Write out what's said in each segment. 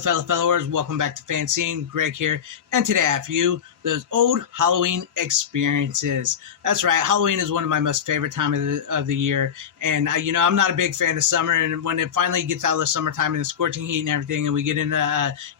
fellow followers? Welcome back to FanZcene. Greg here, and today I have for you those old Halloween experiences. That's right, Halloween is one of my most favorite time of the year, and I'm not a big fan of summer. And when it finally gets out of the summertime and the scorching heat and everything, and we get into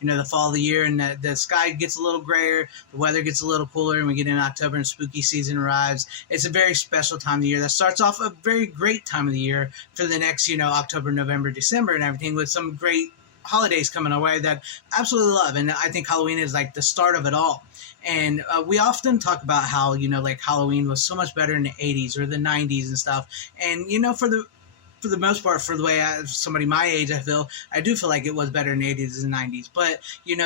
the fall of the year, and the sky gets a little grayer, the weather gets a little cooler, and we get into October and spooky season arrives. It's a very special time of the year that starts off a very great time of the year for the next October, November, December, and everything, with some great holidays coming our way that I absolutely love. And I think Halloween is like the start of it all. And we often talk about how Halloween was so much better in the 80s or the 90s and stuff. And for the most part, for the way somebody my age, I do feel like it was better in the 80s and 90s. But,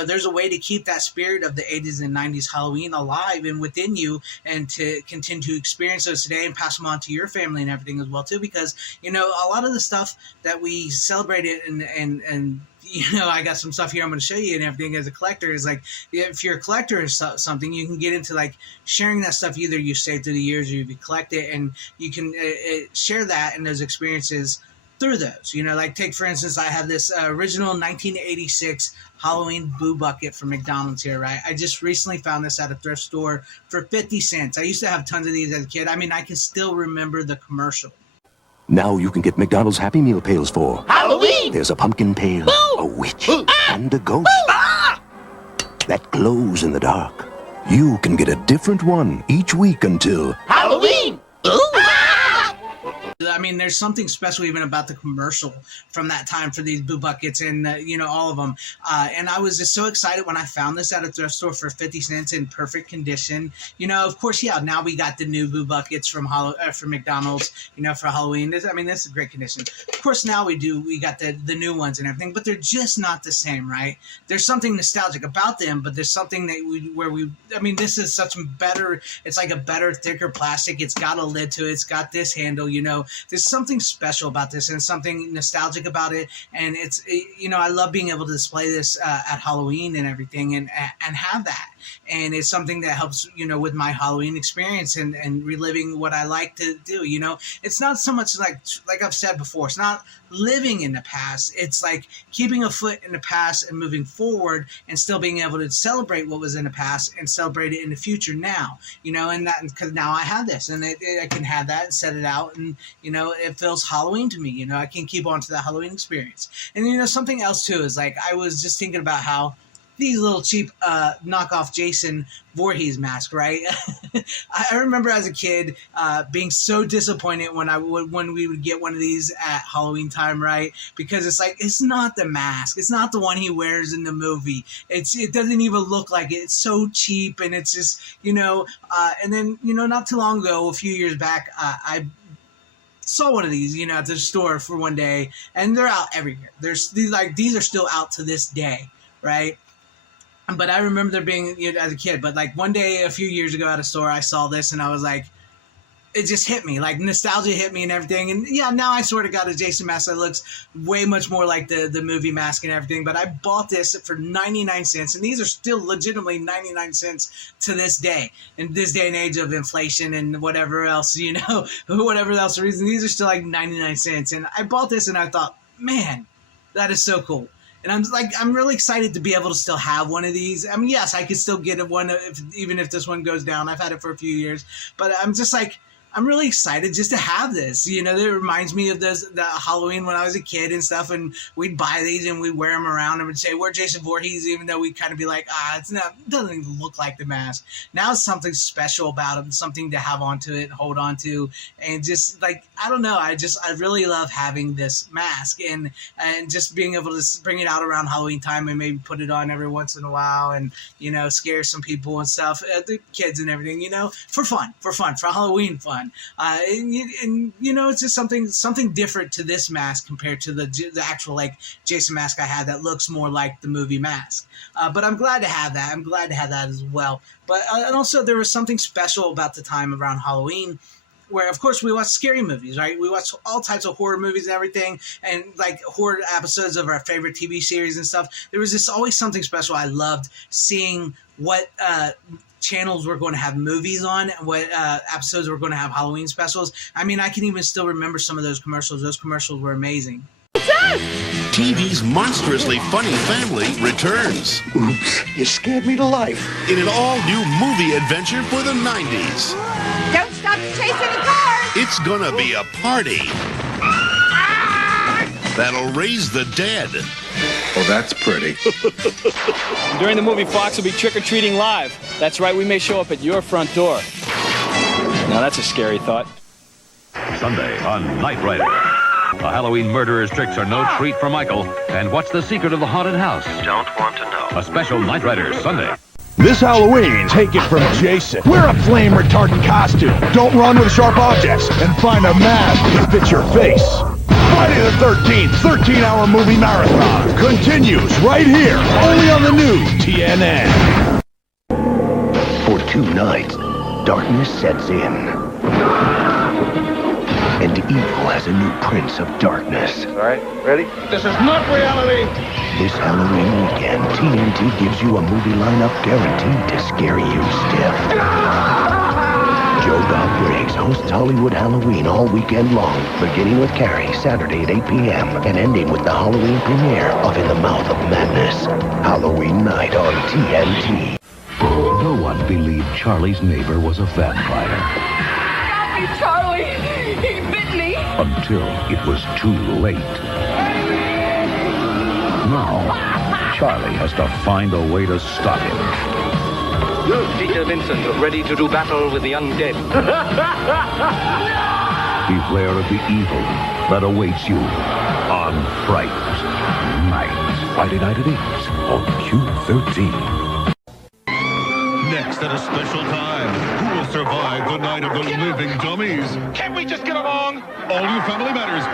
there's a way to keep that spirit of the 80s and 90s Halloween alive and within you, and to continue to experience those today and pass them on to your family and everything as well, too. Because, a lot of the stuff that we celebrated and I got some stuff here I'm going to show you and everything as a collector is like, if you're a collector or something, you can get into like sharing that stuff. Either you save through the years or you collect it, and you can share that and those experiences through those. Like take for instance, I have this original 1986 Halloween boo bucket from McDonald's here, right? I just recently found this at a thrift store for 50 cents. I used to have tons of these as a kid. I mean, I can still remember the commercial. Now you can get McDonald's Happy Meal pails for Halloween! There's a pumpkin pail, a witch, and a ghost that glows in the dark. You can get a different one each week until Halloween! I mean, there's something special even about the commercial from that time for these boo buckets and, all of them. And I was just so excited when I found this at a thrift store for 50 cents in perfect condition. Of course, yeah, now we got the new boo buckets from McDonald's, for Halloween. This is a great condition. Of course, now we got the new ones and everything, but they're just not the same, right? There's something nostalgic about them, but there's something that this is such better, it's like a better, thicker plastic. It's got a lid to it. It's got this handle, There's something special about this and something nostalgic about it. And it's, I love being able to display this at Halloween and everything and have that. And it's something that helps, with my Halloween experience and reliving what I like to do. It's not so much like I've said before, it's not living in the past. It's like keeping a foot in the past and moving forward and still being able to celebrate what was in the past and celebrate it in the future now, and that, because now I have this and I can have that and set it out, and, it feels Halloween to me. I can keep on to that Halloween experience. And, something else too is like, I was just thinking about how these little cheap knockoff Jason Voorhees mask, right? I remember as a kid being so disappointed when we would get one of these at Halloween time, right? Because it's like, it's not the mask, it's not the one he wears in the movie. It doesn't even look like it. It's so cheap, and it's just and then not too long ago, a few years back, I saw one of these, at the store for one day, and they're out everywhere. These are still out to this day, right? But I remember there being, as a kid, but like one day a few years ago at a store, I saw this and I was like, it just hit me, like nostalgia hit me and everything. And yeah, now I sort of got a Jason mask that looks way much more like the movie mask and everything. But I bought this for 99 cents, and these are still legitimately 99 cents to this day. In this day and age of inflation and whatever else, whatever else reason, these are still like 99 cents. And I bought this and I thought, man, that is so cool. And I'm really excited to be able to still have one of these. I mean, yes, I could still get one even if this one goes down. I've had it for a few years, but I'm just like, I'm really excited just to have this. It reminds me of the Halloween when I was a kid and stuff, and we'd buy these and we'd wear them around and we'd say, we're Jason Voorhees, even though we'd kind of be like, it doesn't even look like the mask. Now it's something special about it, something to have onto it, hold on to, and just like, I don't know, I really love having this mask and just being able to bring it out around Halloween time and maybe put it on every once in a while and, scare some people and stuff, the kids and everything, for Halloween fun. It's just something different to this mask compared to the actual like Jason mask I had that looks more like the movie mask. But I'm glad to have that. I'm glad to have that as well. But and also there was something special about the time around Halloween, where of course we watch scary movies, right? We watch all types of horror movies and everything, and like horror episodes of our favorite TV series and stuff. There was just always something special. I loved seeing what channels were going to have movies on, what episodes were going to have Halloween specials. I mean, I can even still remember some of those commercials. Those commercials were amazing. TV's monstrously funny family returns Oops, you scared me to life. in an all-new movie adventure for the 90s. Don't stop to chase any cars! It's gonna be a party that'll raise the dead. Oh, that's pretty. During the movie, Fox will be trick-or-treating live. That's right, we may show up at your front door. Now that's a scary thought. Sunday on Knight Rider. A Halloween murderer's tricks are no treat for Michael. And what's the secret of the haunted house? Don't want to know. A special Knight Rider Sunday. This Halloween, take it from Jason. Wear a flame-retardant costume. Don't run with sharp objects. And find a mask that fits your face. Friday the 13th, 13-hour movie marathon continues right here, only on the new TNN. For 2 nights, darkness sets in. And evil has a new prince of darkness. All right, ready? This is not reality. This Halloween weekend, TNT gives you a movie lineup guaranteed to scare you stiff. Joe Bob Briggs hosts Hollywood Halloween all weekend long, beginning with Carrie Saturday at 8 p.m. and ending with the Halloween premiere of In the Mouth of Madness. Halloween night on TNT. No one believed Charlie's neighbor was a vampire. Stop me, Charlie! He bit me! Until it was too late. Now, Charlie has to find a way to stop him. Peter Vincent, ready to do battle with the undead. Beware of the evil that awaits you on Fright Night. Friday night at 8 on Q13. Next at a special time, who will survive the night of the living dummies? Can't we just get along? All you family matters,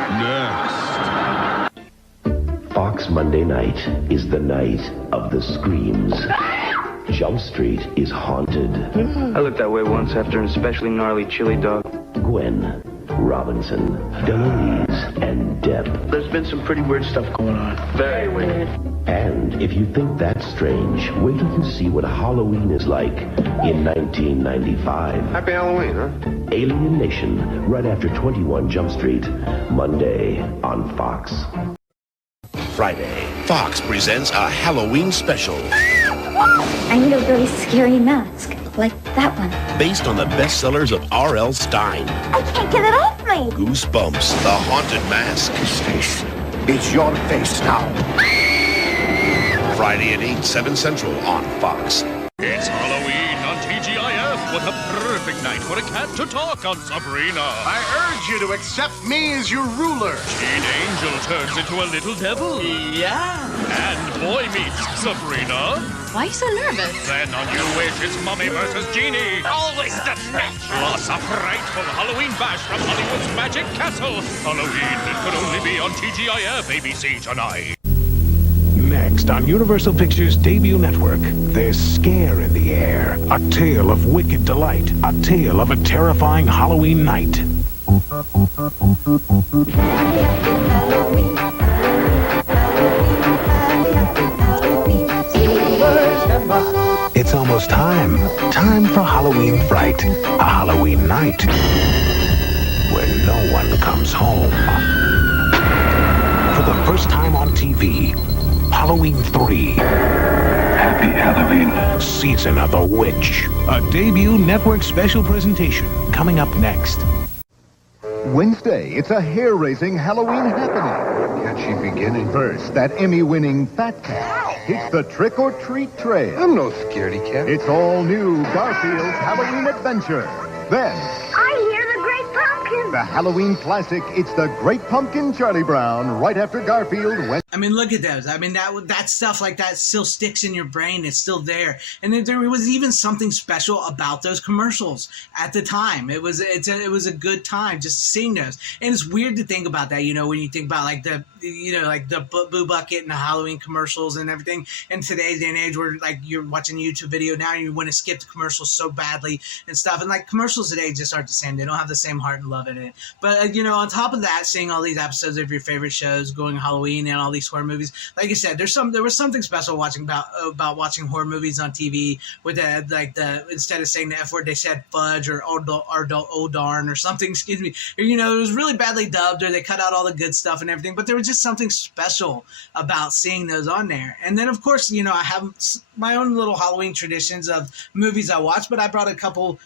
next. Fox Monday night is the night of the screams. Jump Street is haunted. I looked that way once after an especially gnarly chili dog. Gwen, Robinson, DeLuise, and Depp. There's been some pretty weird stuff going on. Very weird. And if you think that's strange, wait till you see what Halloween is like in 1995. Happy Halloween, huh? Alien Nation, right after 21 Jump Street, Monday on Fox. Friday, Fox presents a Halloween special I need a really scary mask, like that one. based on the bestsellers of R.L. Stine. I can't get it off me. Goosebumps, The Haunted Mask. This face, it's your face now. Friday at 8, 7 Central on Fox. It's Halloween on TGIF. What a perfect night for a cat to talk on Sabrina. I urge you to accept me as your ruler. Teen Angel turns into a little devil. Yeah. And boy meets Sabrina. Why are you so nervous? Then on your wish, it's Mummy versus Genie. Always the best. Plus a frightful Halloween bash from Hollywood's Magic Castle. Halloween, it could only be on TGIF ABC tonight. Next on Universal Pictures' debut network, there's Scare in the Air, a tale of wicked delight, a tale of a terrifying Halloween night. It's almost time. Time for Halloween Fright, a Halloween night where no one comes home. For the first time on TV, Halloween 3. Happy Halloween. Season of the Witch. A debut network special presentation coming up next. Wednesday, it's a hair-raising Halloween happening. Can she begin it? First, that Emmy-winning Fat Cat. It's the trick-or-treat trail. I'm no scaredy cat. It's all new Garfield's Halloween Adventure. Then, I hear the Great Pumpkin. the Halloween classic, It's the Great Pumpkin Charlie Brown, right after Garfield. I mean, look at those. I mean, that stuff like that still sticks in your brain. It's still there. And there was even something special about those commercials at the time. It was a good time just seeing those. And it's weird to think about that, when you think about like the Boo Bucket and the Halloween commercials and everything. In today's day and age, where like you're watching a YouTube video now and you want to skip the commercials so badly and stuff. And like commercials today just aren't the same. They don't have the same heart and love in it. it. But on top of that, seeing all these episodes of your favorite shows, going Halloween and all these horror movies, like I said, there was something special watching about watching horror movies on TV with instead of saying the F word, they said fudge or oh darn or something. Excuse me. It was really badly dubbed, or they cut out all the good stuff and everything. But there was just something special about seeing those on there. And then of course, I have my own little Halloween traditions of movies I watch, but I brought a couple.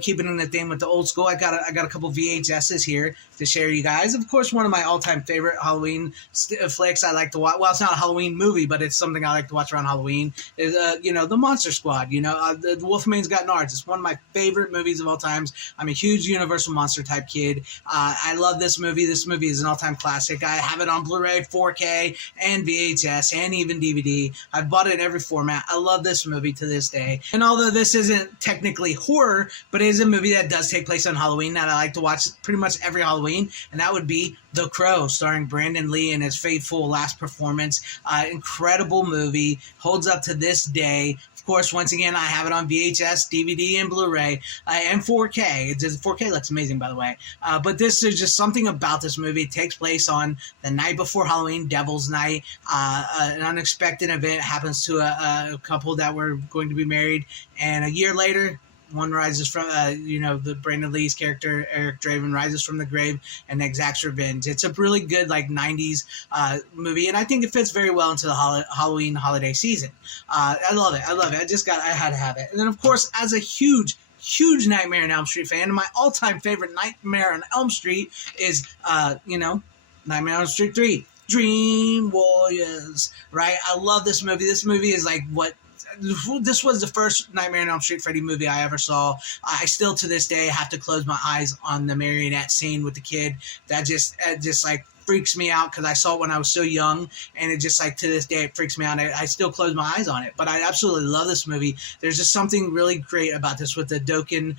Keeping in the theme with the old school, I got a couple VHSs here to share you guys. Of course, one of my all-time favorite Halloween flicks I like to watch. Well, it's not a Halloween movie, but it's something I like to watch around Halloween. Is the Monster Squad. The Wolfman's Got Nards. It's one of my favorite movies of all times. I'm a huge Universal Monster type kid. I love this movie. This movie is an all-time classic. I have it on Blu-ray, 4K, and VHS, and even DVD. I've bought it in every format. I love this movie to this day. And although this isn't technically horror, but it is a movie that does take place on Halloween that I like to watch pretty much every Halloween, and that would be The Crow, starring Brandon Lee in his fateful last performance. Incredible movie, holds up to this day. Of course, once again, I have it on VHS, DVD, and Blu-ray, and 4K. 4K looks amazing, by the way. But there's just something about this movie. It takes place on the night before Halloween, Devil's Night. An unexpected event happens to a couple that were going to be married, and a year later, one rises from, the Brandon Lee's character, Eric Draven, rises from the grave and exacts revenge. It's a really good, 90s movie, and I think it fits very well into the Halloween holiday season. I love it. I had to have it. And then, of course, as a huge Nightmare on Elm Street fan, my all-time favorite Nightmare on Elm Street is, Nightmare on Elm Street 3, Dream Warriors, right? I love this movie. This movie is this was the first Nightmare on Elm Street Freddy movie I ever saw. I still to this day have to close my eyes on the marionette scene with the kid. That just freaks me out because I saw it when I was so young, and it just to this day it freaks me out. I still close my eyes on it, but I absolutely love this movie. There's just something really great about this with the Dokken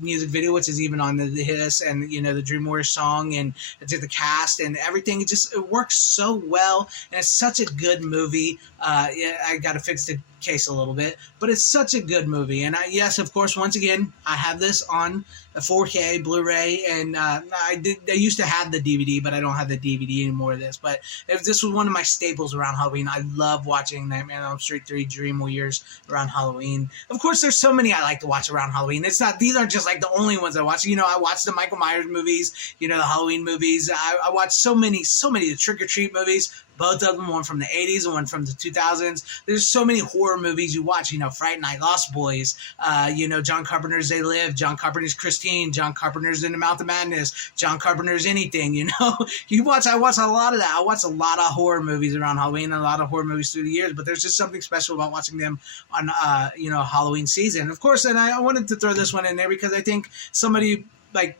music video, which is even on the Hiss and the Dream Warriors song, and the cast and everything. It works so well, and it's such a good movie. I got to fix the case a little bit, but it's such a good movie. And yes, of course, once again, I have this on a 4K Blu-ray, and I used to have the DVD, but I don't have the DVD anymore of this. But this was one of my staples around Halloween. I love watching Nightmare on Elm Street 3, Dream Warriors around Halloween. Of course, there's so many I like to watch around Halloween. These aren't just the only ones I watch. I watch the Michael Myers movies, the Halloween movies. I watch so many the Trick or Treat movies. Both of them, one from the 80s and one from the 2000s. There's so many horror movies you watch, Fright Night, Lost Boys, John Carpenter's They Live, John Carpenter's Christine, John Carpenter's In the Mouth of Madness, John Carpenter's anything, I watch a lot of that. I watch a lot of horror movies around Halloween and a lot of horror movies through the years, but there's just something special about watching them on, Halloween season. Of course, and I wanted to throw this one in there because I think somebody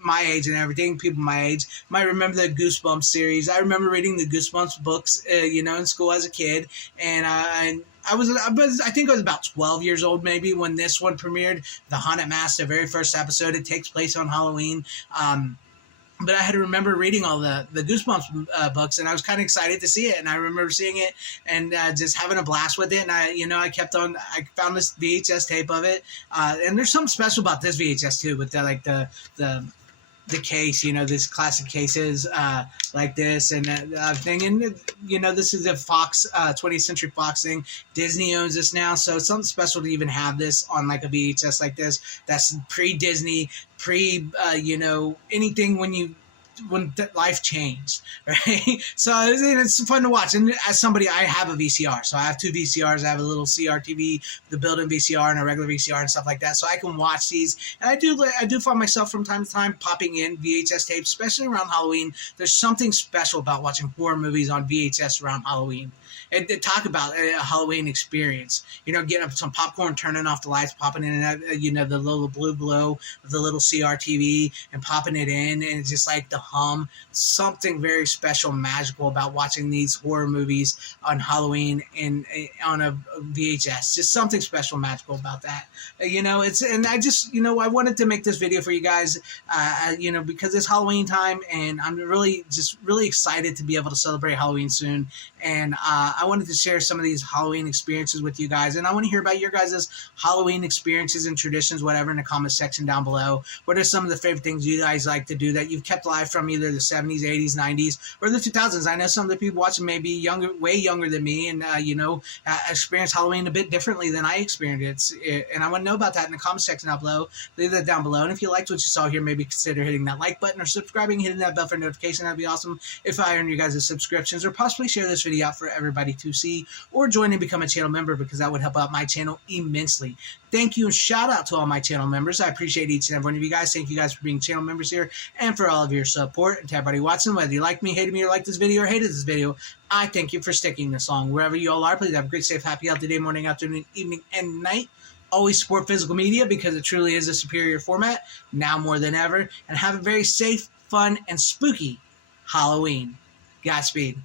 my age and everything, people my age might remember the Goosebumps series. I remember reading the Goosebumps books, in school as a kid, and I think I was about 12 years old maybe when this one premiered, The Haunted Mask, the very first episode. It takes place on Halloween. But I had to remember reading all the Goosebumps books, and I was kind of excited to see it. And I remember seeing it and just having a blast with it. And I found this VHS tape of it. And there's something special about this VHS too, with the case, this classic cases like this and thing. And, this is a Fox, 20th Century Fox thing. Disney owns this now. So it's something special to even have this on a VHS like this. That's pre-Disney, anything when life changed, right? So it's fun to watch. And as somebody, I have a VCR. So I have two VCRs. I have a little CRTV, the built-in VCR, and a regular VCR and stuff like that. So I can watch these. And I do find myself from time to time popping in VHS tapes, especially around Halloween. There's something special about watching horror movies on VHS around Halloween. And to talk about a Halloween experience, getting up some popcorn, turning off the lights, popping in, the little blue glow of the little CRTV and popping it in. And it's just the hum. Something very special, magical about watching these horror movies on Halloween on a VHS. Just something special, magical about that. And I just, I wanted to make this video for you guys, because it's Halloween time, and I'm really excited to be able to celebrate Halloween soon. And I wanted to share some of these Halloween experiences with you guys, and I want to hear about your guys' Halloween experiences and traditions, whatever, in the comment section down below. What are some of the favorite things you guys like to do that you've kept alive from either the 70s, 80s, 90s, or the 2000s? I know some of the people watching may be way younger than me, and experience Halloween a bit differently than I experienced it. And I want to know about that in the comment section down below. Leave that down below. And if you liked what you saw here, maybe consider hitting that like button or subscribing, hitting that bell for notification. That'd be awesome if I earn you guys' subscriptions, or possibly share this video out for everybody to see, or join and become a channel member, because that would help out my channel immensely. Thank you, and shout out to all my channel members. I appreciate each and every one of you guys. Thank you guys for being channel members here and for all of your support. And to everybody watching, whether you like me, hated me, or liked this video, or hated this video, I thank you for sticking this long. Wherever you all are, please have a great, safe, happy, healthy day, morning, afternoon, evening, and night. Always support physical media, because it truly is a superior format, now more than ever. And have a very safe, fun, and spooky Halloween. Godspeed.